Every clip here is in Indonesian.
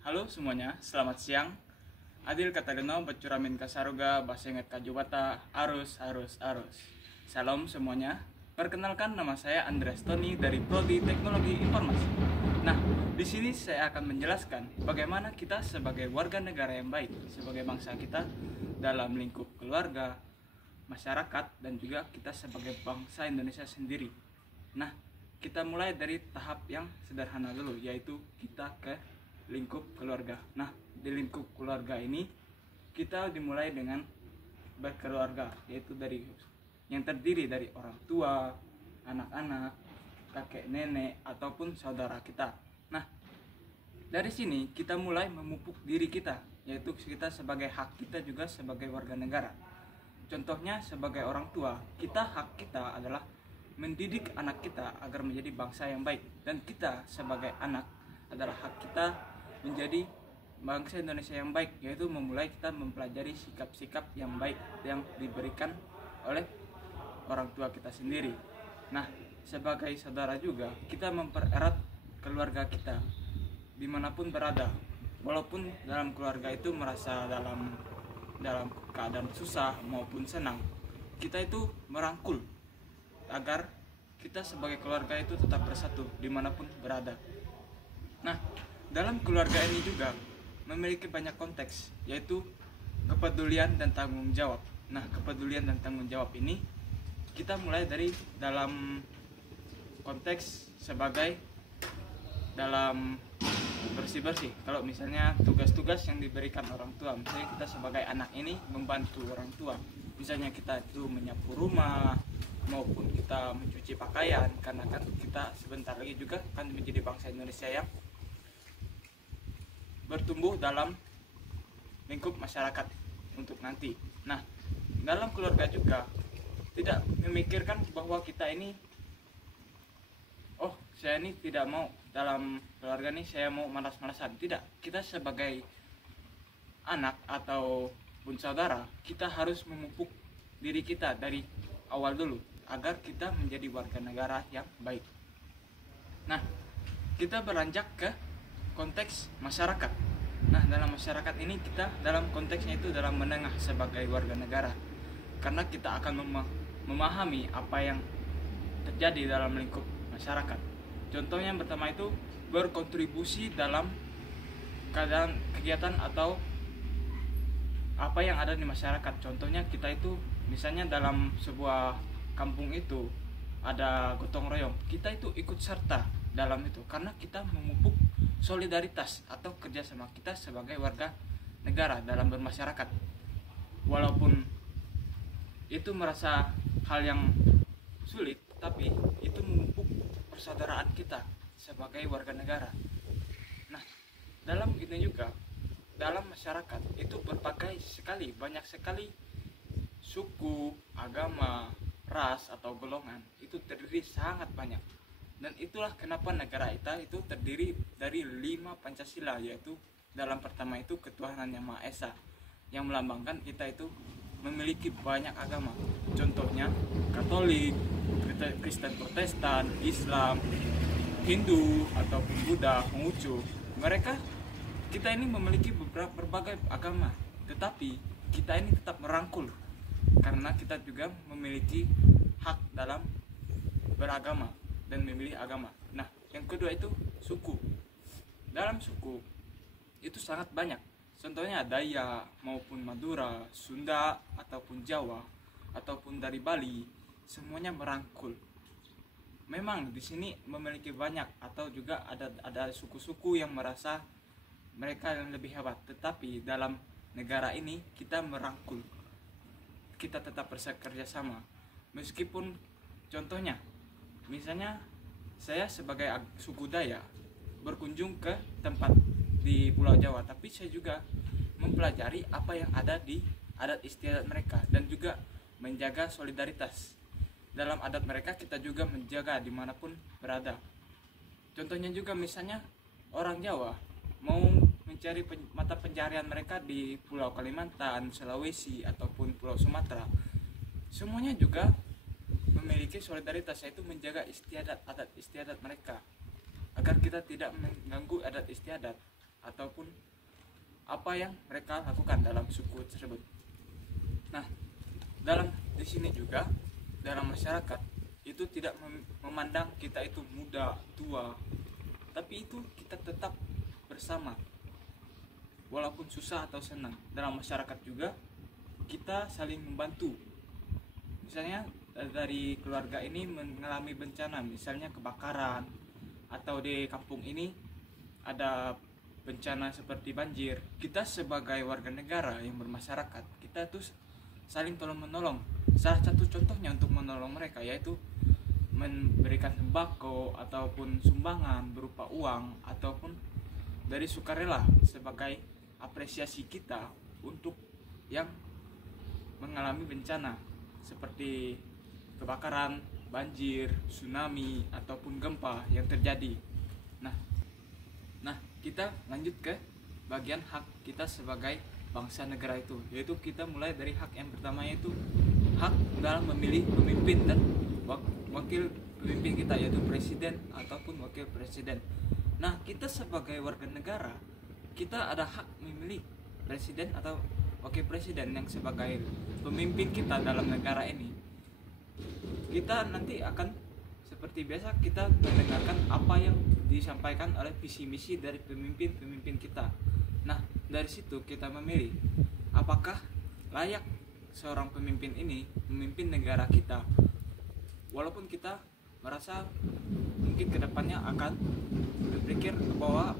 Halo semuanya, selamat siang. Adil Katageno Bacuramin Kasaruga Basenget Kajubata arus. Salam semuanya. Perkenalkan, nama saya Andreas Tony dari Prodi Teknologi Informasi. Nah, di sini saya akan menjelaskan bagaimana kita sebagai warga negara yang baik, sebagai bangsa kita dalam lingkup keluarga, masyarakat, dan juga kita sebagai bangsa Indonesia sendiri. Nah, kita mulai dari tahap yang sederhana dulu, yaitu kita ke lingkup keluarga. Nah, di lingkup keluarga ini kita dimulai dengan berkeluarga, yaitu dari yang terdiri dari orang tua, anak-anak, kakek nenek, ataupun saudara kita. Nah, dari sini kita mulai memupuk diri kita, yaitu kita sebagai hak kita juga sebagai warga negara. Contohnya sebagai orang tua, hak kita adalah mendidik anak kita agar menjadi bangsa yang baik, dan kita sebagai anak adalah hak kita menjadi bangsa Indonesia yang baik, yaitu memulai kita mempelajari sikap-sikap yang baik yang diberikan oleh orang tua kita sendiri. Nah, sebagai saudara juga kita mempererat keluarga kita dimanapun berada, walaupun dalam keluarga itu merasa dalam keadaan susah maupun senang, kita itu merangkul agar kita sebagai keluarga itu tetap bersatu dimanapun berada. Nah, dalam keluarga ini juga memiliki banyak konteks, yaitu kepedulian dan tanggung jawab. Nah, kepedulian dan tanggung jawab ini kita mulai dari dalam konteks sebagai dalam bersih-bersih. Kalau misalnya tugas-tugas yang diberikan orang tua, misalnya kita sebagai anak ini membantu orang tua, misalnya kita itu menyapu rumah maupun kita mencuci pakaian, karena kan kita sebentar lagi juga akan menjadi bangsa Indonesia yang bertumbuh dalam lingkup masyarakat untuk nanti. Nah, dalam keluarga juga tidak memikirkan bahwa kita ini, oh saya ini tidak mau dalam keluarga ini saya mau malas-malasan. Tidak, kita sebagai anak ataupun saudara, kita harus memupuk diri kita dari awal dulu agar kita menjadi warga negara yang baik. Nah, kita beranjak ke konteks masyarakat. Nah, dalam masyarakat ini kita dalam konteksnya itu dalam menengah sebagai warga negara, karena kita akan memahami apa yang terjadi dalam lingkup masyarakat. Contohnya yang pertama itu berkontribusi dalam kegiatan atau apa yang ada di masyarakat. Contohnya kita itu misalnya dalam sebuah kampung itu ada gotong royong, kita itu ikut serta dalam itu karena kita memupuk solidaritas atau kerjasama kita sebagai warga negara dalam bermasyarakat. Walaupun itu merasa hal yang sulit, tapi itu memupuk persaudaraan kita sebagai warga negara. Nah, dalam ini juga dalam masyarakat itu banyak sekali suku, agama, ras atau golongan, itu terdiri sangat banyak. Dan itulah kenapa negara kita itu terdiri dari 5 Pancasila, yaitu dalam pertama itu ketuhanan yang Maha Esa, yang melambangkan kita itu memiliki banyak agama. Contohnya Katolik, Kristen Protestan, Islam, Hindu ataupun Buddha, Konghucu. Kita ini memiliki berbagai agama, tetapi kita ini tetap merangkul karena kita juga memiliki hak dalam beragama dan memilih agama. Nah, yang kedua itu suku. Dalam suku itu sangat banyak. Contohnya Dayak maupun Madura, Sunda ataupun Jawa ataupun dari Bali, semuanya merangkul. Memang di sini memiliki banyak atau juga ada suku-suku yang merasa mereka yang lebih hebat, tetapi dalam negara ini kita merangkul. Kita tetap bekerja sama. Meskipun contohnya misalnya saya sebagai suku Dayak berkunjung ke tempat di Pulau Jawa, tapi saya juga mempelajari apa yang ada di adat istiadat mereka dan juga menjaga solidaritas. Dalam adat mereka kita juga menjaga dimanapun berada. Contohnya juga misalnya orang Jawa mau mencari mata pencarian mereka di Pulau Kalimantan, Sulawesi ataupun Pulau Sumatera, semuanya juga memiliki solidaritas, yaitu menjaga adat istiadat mereka agar kita tidak mengganggu adat istiadat. ataupun apa yang mereka lakukan dalam suku tersebut. Nah, di sini juga dalam masyarakat itu tidak memandang kita itu muda, tua, tapi itu kita tetap bersama walaupun susah atau senang. Dalam masyarakat juga kita saling membantu. Misalnya dari keluarga ini mengalami bencana, misalnya kebakaran, atau di kampung ini ada bencana seperti banjir, kita sebagai warga negara yang bermasyarakat, kita tuh saling tolong menolong. Salah satu contohnya untuk menolong mereka yaitu memberikan sembako ataupun sumbangan berupa uang ataupun dari sukarela sebagai apresiasi kita untuk yang mengalami bencana seperti kebakaran, banjir, tsunami ataupun gempa yang terjadi. Nah, kita lanjut ke bagian hak kita sebagai bangsa negara itu, yaitu kita mulai dari hak yang pertama, yaitu hak dalam memilih pemimpin dan wakil pemimpin kita, yaitu presiden ataupun wakil presiden. Nah, kita sebagai warga negara, kita ada hak memilih presiden atau wakil presiden yang sebagai pemimpin kita dalam negara ini. Kita nanti akan seperti biasa kita mendengarkan apa yang disampaikan oleh visi misi dari pemimpin-pemimpin kita. Nah, dari situ kita memilih apakah layak seorang pemimpin ini memimpin negara kita. Walaupun kita merasa mungkin kedepannya akan berpikir bahwa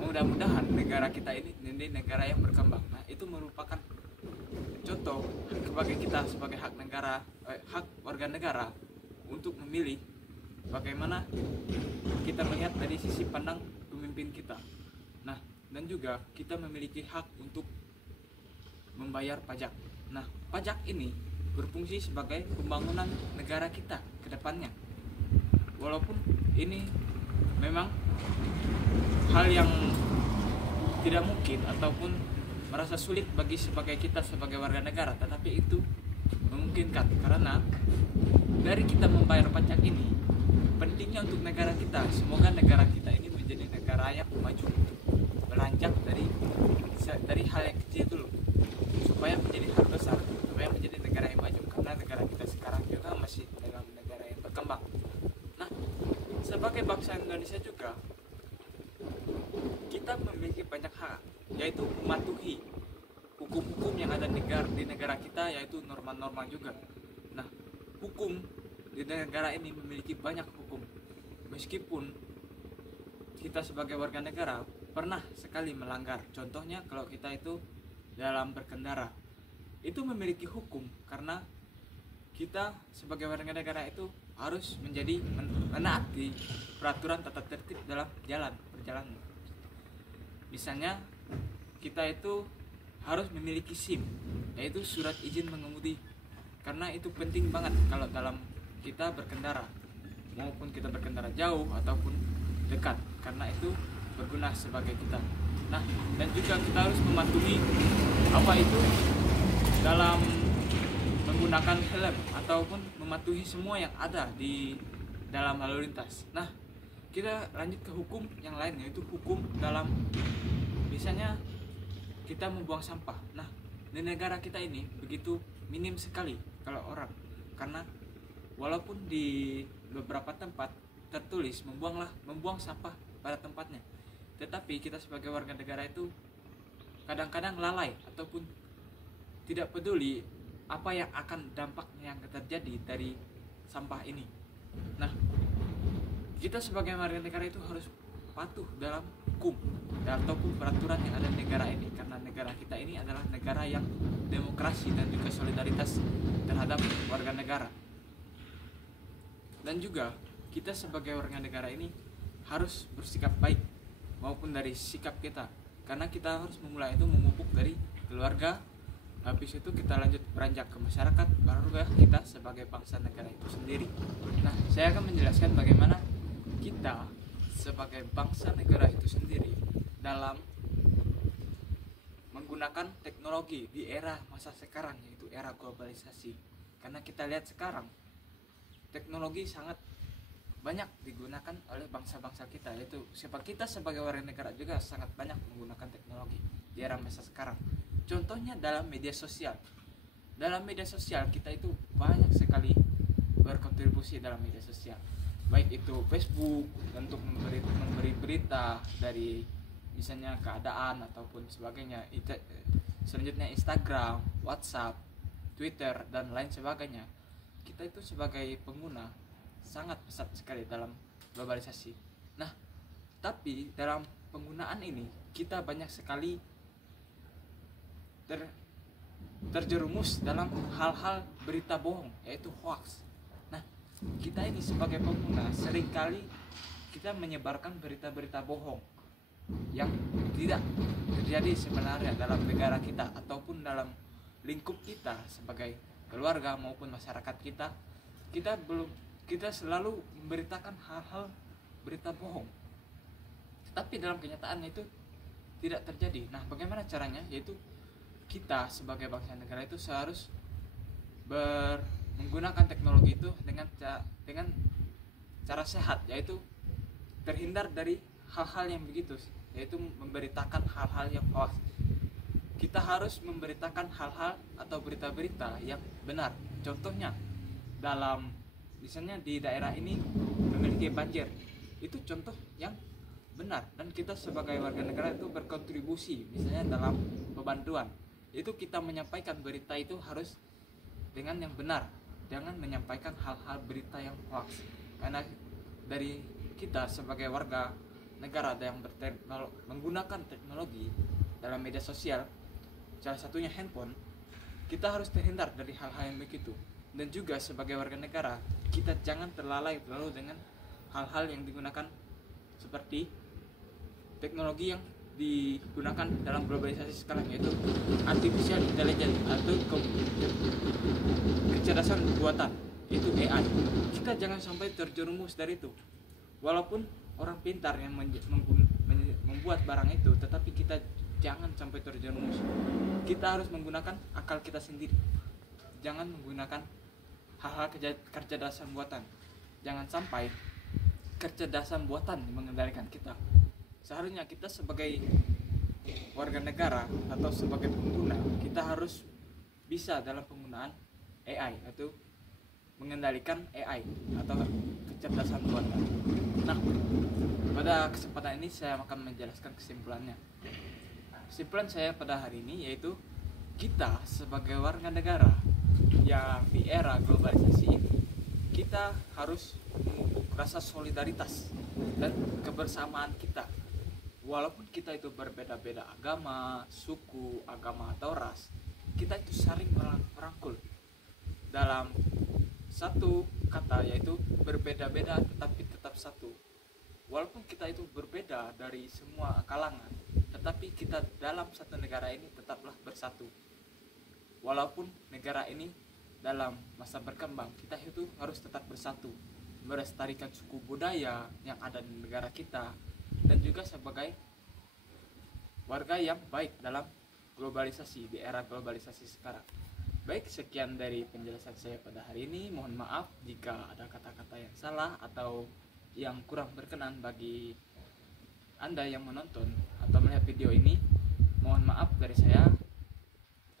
mudah-mudahan negara kita ini menjadi negara yang berkembang. Nah, itu merupakan contoh bagi kita sebagai hak warga negara untuk memilih bagaimana kita melihat dari sisi pandang pemimpin kita. Nah, dan juga kita memiliki hak untuk membayar pajak. Nah, pajak ini berfungsi sebagai pembangunan negara kita ke depannya. Walaupun ini memang hal yang tidak mungkin ataupun merasa sulit bagi kita sebagai warga negara, tetapi itu memungkinkan karena dari kita membayar pajak ini pentingnya untuk negara kita. Semoga negara kita ini menjadi negara yang maju, beranjak dari hal yang kecil dulu supaya menjadi hal besar, supaya menjadi negara yang maju, karena negara kita sekarang juga masih dalam negara yang berkembang. Nah, sebagai bangsa Indonesia juga kita memiliki banyak hak, yaitu mematuhi hukum-hukum yang ada di negara kita, yaitu norma-norma juga. Nah, hukum di negara ini memiliki banyak hukum. Meskipun kita sebagai warga negara pernah sekali melanggar, contohnya kalau kita itu dalam berkendara, itu memiliki hukum karena kita sebagai warga negara itu harus menjadi menaati peraturan tata tertib dalam perjalanan. Misalnya kita itu harus memiliki SIM, yaitu surat izin mengemudi, karena itu penting banget kalau dalam kita berkendara, maupun kita berkendara jauh ataupun dekat, karena itu berguna sebagai kita. Nah, dan juga kita harus mematuhi apa itu dalam menggunakan helm ataupun mematuhi semua yang ada di dalam lalu lintas. Nah, kita lanjut ke hukum yang lain, yaitu hukum dalam misalnya kita membuang sampah. Nah, di negara kita ini begitu minim sekali kalau orang, karena walaupun di beberapa tempat tertulis membuang sampah pada tempatnya, tetapi kita sebagai warga negara itu kadang-kadang lalai ataupun tidak peduli apa yang akan dampaknya yang terjadi dari sampah ini. Nah, kita sebagai warga negara itu harus patuh dalam hukum ataupun peraturan yang ada di negara ini, karena negara kita ini adalah negara yang demokrasi dan juga solidaritas terhadap warga negara. Dan juga kita sebagai warga negara ini harus bersikap baik maupun dari sikap kita, karena kita harus memulai itu memupuk dari keluarga, habis itu kita lanjut beranjak ke masyarakat, baru kita sebagai bangsa negara itu sendiri. Nah, saya akan menjelaskan bagaimana kita sebagai bangsa negara itu sendiri dalam menggunakan teknologi di era masa sekarang, yaitu era globalisasi. Karena kita lihat sekarang teknologi sangat banyak digunakan oleh bangsa-bangsa kita, yaitu kita sebagai warga negara juga sangat banyak menggunakan teknologi di era masa sekarang. Contohnya dalam media sosial. Dalam media sosial kita itu banyak sekali berkontribusi dalam media sosial, baik itu Facebook untuk memberi berita dari misalnya keadaan ataupun sebagainya. Selanjutnya Instagram, WhatsApp, Twitter dan lain sebagainya. Kita itu sebagai pengguna sangat pesat sekali dalam globalisasi. Nah, tapi dalam penggunaan ini kita banyak sekali terjerumus dalam hal-hal berita bohong, yaitu hoax. Nah, kita ini sebagai pengguna seringkali kita menyebarkan berita-berita bohong yang tidak terjadi sebenarnya dalam negara kita ataupun dalam lingkup kita sebagai keluarga maupun masyarakat kita. Kita selalu memberitakan hal-hal berita bohong, tapi dalam kenyataannya itu tidak terjadi. Nah, bagaimana caranya? Yaitu kita sebagai bangsa negara itu seharus menggunakan teknologi itu dengan cara sehat, yaitu terhindar dari hal-hal yang begitu, yaitu memberitakan hal-hal yang hoax. Kita harus memberitakan hal-hal atau berita-berita yang benar. Contohnya dalam misalnya di daerah ini memiliki banjir, itu contoh yang benar, dan kita sebagai warga negara itu berkontribusi misalnya dalam pembantuan. Itu kita menyampaikan berita itu harus dengan yang benar, jangan menyampaikan hal-hal berita yang hoax. Karena dari kita sebagai warga negara ada yang menggunakan teknologi dalam media sosial, salah satunya handphone, kita harus terhindar dari hal-hal yang begitu. Dan juga sebagai warga negara, kita jangan terlalai terlalu dengan hal-hal yang digunakan seperti teknologi yang digunakan dalam globalisasi sekarang, yaitu artificial intelligence atau kecerdasan buatan, itu AI. Kita jangan sampai terjerumus dari itu. Walaupun orang pintar yang membuat barang itu, tetapi kita jangan sampai terjerumus. Kita harus menggunakan akal kita sendiri, jangan menggunakan hal-hal kecerdasan buatan. Jangan sampai kecerdasan buatan mengendalikan kita. Seharusnya kita sebagai warga negara atau sebagai pengguna, kita harus bisa dalam penggunaan AI atau mengendalikan AI atau kecerdasan buatan. Nah, pada kesempatan ini saya akan menjelaskan kesimpulannya. Kesimpulan saya pada hari ini yaitu kita sebagai warga negara yang di era globalisasi ini, kita harus memupuk rasa solidaritas dan kebersamaan kita. Walaupun kita itu berbeda-beda agama, suku, agama atau ras, kita itu saling merangkul dalam satu kata, yaitu berbeda-beda tetapi tetap satu. Walaupun kita itu berbeda dari semua kalangan, tetapi kita dalam satu negara ini tetaplah bersatu. Walaupun negara ini dalam masa berkembang, kita itu harus tetap bersatu, melestarikan suku budaya yang ada di negara kita, dan juga sebagai warga yang baik dalam globalisasi, di era globalisasi sekarang. Baik, sekian dari penjelasan saya pada hari ini. Mohon maaf jika ada kata-kata yang salah atau yang kurang berkenan bagi Anda yang menonton atau melihat video ini. Mohon maaf dari saya.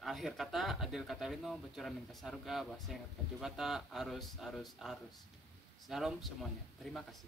Akhir kata, Adil Katalino, Bocoran Minta Saruga, Bahasa Ingat Kajubata, arus. Shalom semuanya. Terima kasih.